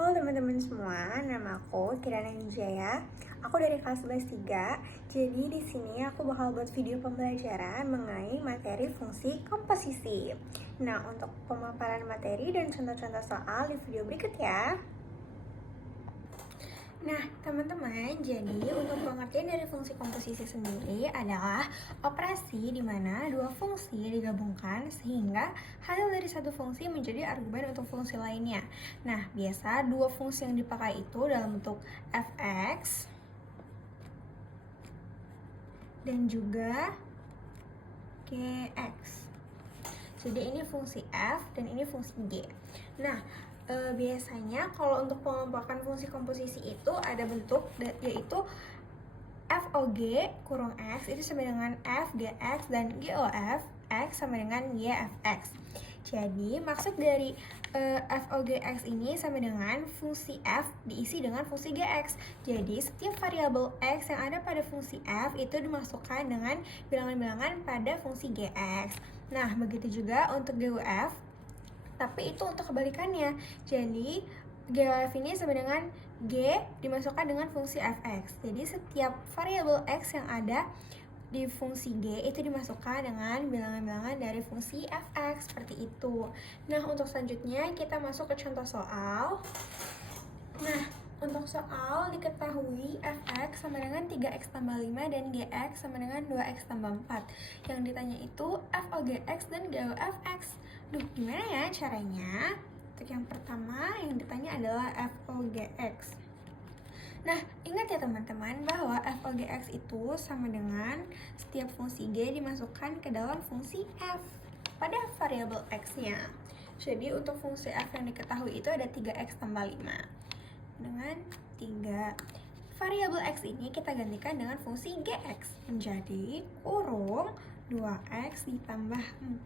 Halo teman-teman semua, nama aku Kirana Wijaya. Aku dari kelas 11-3. Jadi di sini aku bakal buat video pembelajaran mengenai materi fungsi komposisi. Nah, untuk pemaparan materi dan contoh-contoh soal di video berikut ya. Nah, teman-teman, jadi untuk pengertian dari fungsi komposisi sendiri adalah operasi di mana dua fungsi digabungkan sehingga hasil dari satu fungsi menjadi argumen untuk fungsi lainnya. Nah, biasa dua fungsi yang dipakai itu dalam bentuk fx dan juga gx. Jadi ini fungsi f dan ini fungsi g. Nah, biasanya kalau untuk pengelompokan fungsi komposisi itu ada bentuk yaitu FOG kurung X itu sama dengan FGX dan GOF X sama dengan YFX. Jadi maksud dari FOGX ini sama dengan fungsi F diisi dengan fungsi GX. Jadi setiap variabel X yang ada pada fungsi F itu dimasukkan dengan bilangan-bilangan pada fungsi GX. Nah, begitu juga untuk GOF, tapi itu untuk kebalikannya. Jadi GOF ini sama dengan G dimasukkan dengan fungsi fx. Jadi setiap variabel X yang ada di fungsi G itu dimasukkan dengan bilangan-bilangan dari fungsi fx, seperti itu. Nah, untuk selanjutnya kita masuk ke contoh soal. Nah, untuk soal diketahui fx sama dengan 3x tambah 5 dan gx sama dengan 2x tambah 4. Yang ditanya itu FOGX dan GOFX. Duh, gimana ya caranya? Untuk yang pertama yang ditanya adalah FOGX. Nah, ingat ya teman-teman bahwa FOGX itu sama dengan setiap fungsi G dimasukkan ke dalam fungsi F pada variabel X-nya. Jadi untuk fungsi F yang diketahui itu ada 3x tambah 5 dengan 3. Variabel X ini kita gantikan dengan fungsi GX menjadi kurung 2x ditambah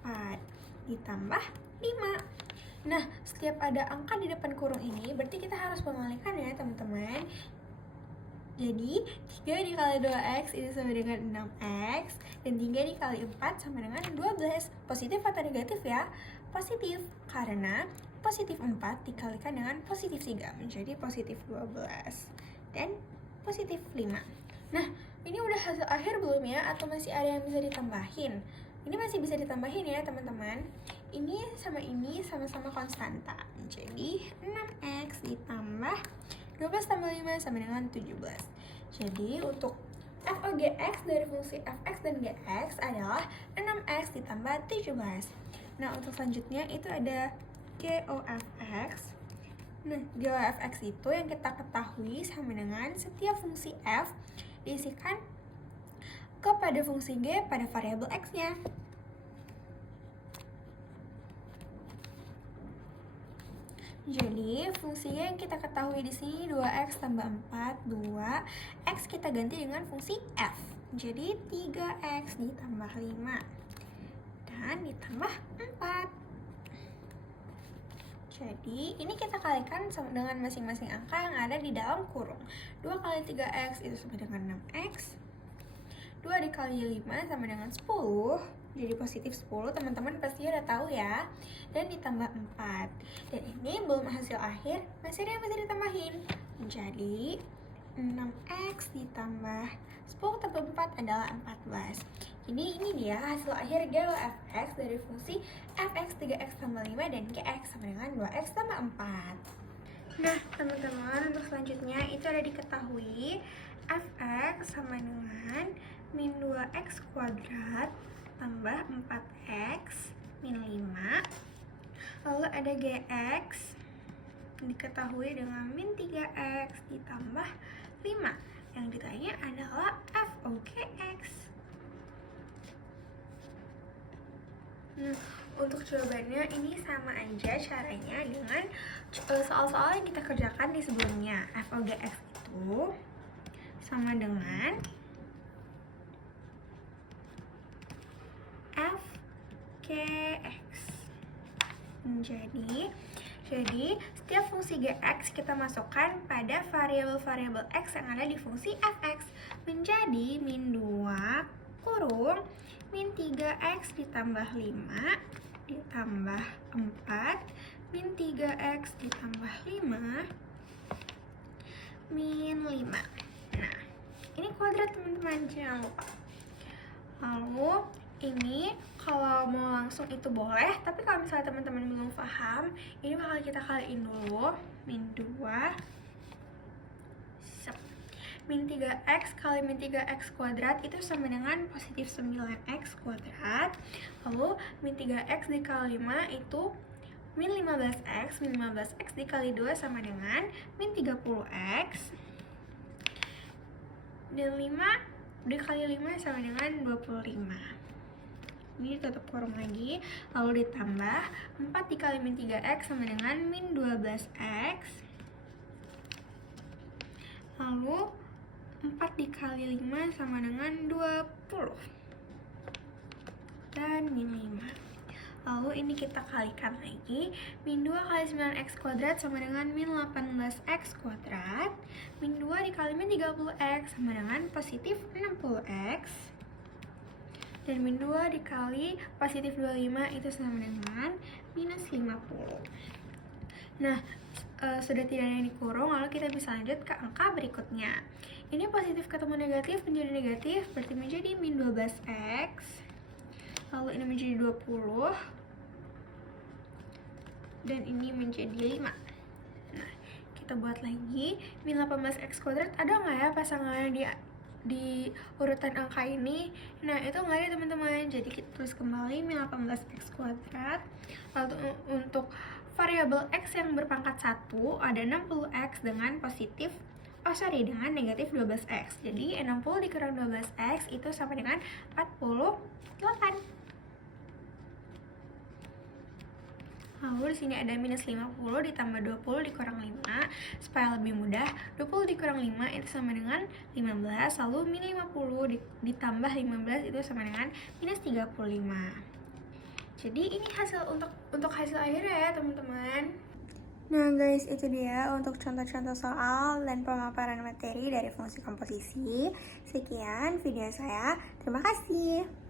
4 ditambah 5. Nah, setiap ada angka di depan kurung ini berarti kita harus mengalihkan ya teman-teman. Jadi 3 dikali 2x itu sama dengan 6x dan 3 dikali 4 sama dengan 12. Positif atau negatif ya? Positif, karena positif 4 dikalikan dengan positif 3 menjadi positif 12 dan positif 5. Nah, ini udah hasil akhir belum ya? Atau masih ada yang bisa ditambahin? Ini masih bisa ditambahin ya teman-teman. Ini sama-sama konstanta. Jadi 6x ditambah 12 tambah 5 sama dengan 17. Jadi untuk FOGX dari fungsi fx dan gx adalah 6x ditambah 17. Nah, untuk selanjutnya itu ada GOFX. Nah, GOFX itu yang kita ketahui sama dengan setiap fungsi f diisikan kepada fungsi g pada variabel x-nya. Jadi, fungsinya yang kita ketahui di sini 2x tambah 4, 2. X kita ganti dengan fungsi f. Jadi, 3x ditambah 5 dan ditambah 4. Jadi, ini kita kalikan dengan masing-masing angka yang ada di dalam kurung. 2 kali 3x itu sama dengan 6x. 2 dikali 5 sama dengan 10. Jadi positif 10, teman-teman pasti udah tahu ya. Dan ditambah 4. Dan ini belum hasil akhir, masih ada yang bisa ditambahin. Jadi 6x ditambah 10 tambah 4 adalah 14. Jadi ini dia hasil akhir GOFX dari fungsi fx 3x tambah 5 dan gx sama dengan 2x tambah 4. Nah, teman-teman, untuk selanjutnya itu ada diketahui fx sama dengan min 2x kuadrat tambah 4x min 5. Lalu ada gx diketahui dengan min 3x ditambah 5. Yang ditanya adalah FOGX. Nah, untuk jawabannya ini sama aja caranya dengan soal-soal yang kita kerjakan di sebelumnya. FOGX itu sama dengan FGX. Jadi setiap fungsi gx kita masukkan pada variabel-variabel x yang ada di fungsi fx menjadi min 2 kurung min 3x ditambah 5 ditambah 4 min 3x ditambah 5 min 5. Nah, ini kuadrat teman-teman, jangan lupa. Lalu ini kalau mau langsung itu boleh, tapi kalau misalnya teman-teman belum paham, ini bakal kita kaliin dulu. Min 2 min 3x kali min 3x kuadrat itu sama dengan positif 9x kuadrat. Lalu min 3x dikali 5 itu min 15x. Min 15x dikali 2 sama dengan min 30x. Dan 5 dikali 5 sama dengan 25. Ini tutup kurung lagi. Lalu ditambah 4 dikali min 3x sama dengan min 12x. Lalu 4 dikali 5 sama dengan 20. Dan min 5. Lalu ini kita kalikan lagi. Min 2 kali 9x kuadrat sama dengan min 18x kuadrat. Min 2 dikali min 30x sama dengan positif 60x. Dan min 2 dikali positif 25 itu sama dengan minus 50. Nah, sudah tidak ada yang dikurung, lalu kita bisa lanjut ke angka berikutnya. Ini positif ketemu negatif menjadi negatif, berarti menjadi min 12x. Lalu ini menjadi 20. Dan ini menjadi 5. Nah, kita buat lagi. Min 18x kuadrat ada nggak ya pasangannya di urutan angka ini? Nah, itu nggak ada teman-teman. Jadi kita tulis kembali min 18x kuadrat. Lalu untuk variabel x yang berpangkat 1 ada 60x dengan dengan negatif 12x. Jadi 60 dikurang 12x itu sama dengan 48. Lalu di sini ada minus 50 ditambah 20 dikurang 5. Supaya lebih mudah, 20 dikurang 5 itu sama dengan 15. Lalu min 50 ditambah 15 itu sama dengan minus 35. Jadi ini hasil untuk hasil akhirnya ya teman-teman. Nah guys, itu dia untuk contoh-contoh soal dan pemaparan materi dari fungsi komposisi. Sekian video saya. Terima kasih.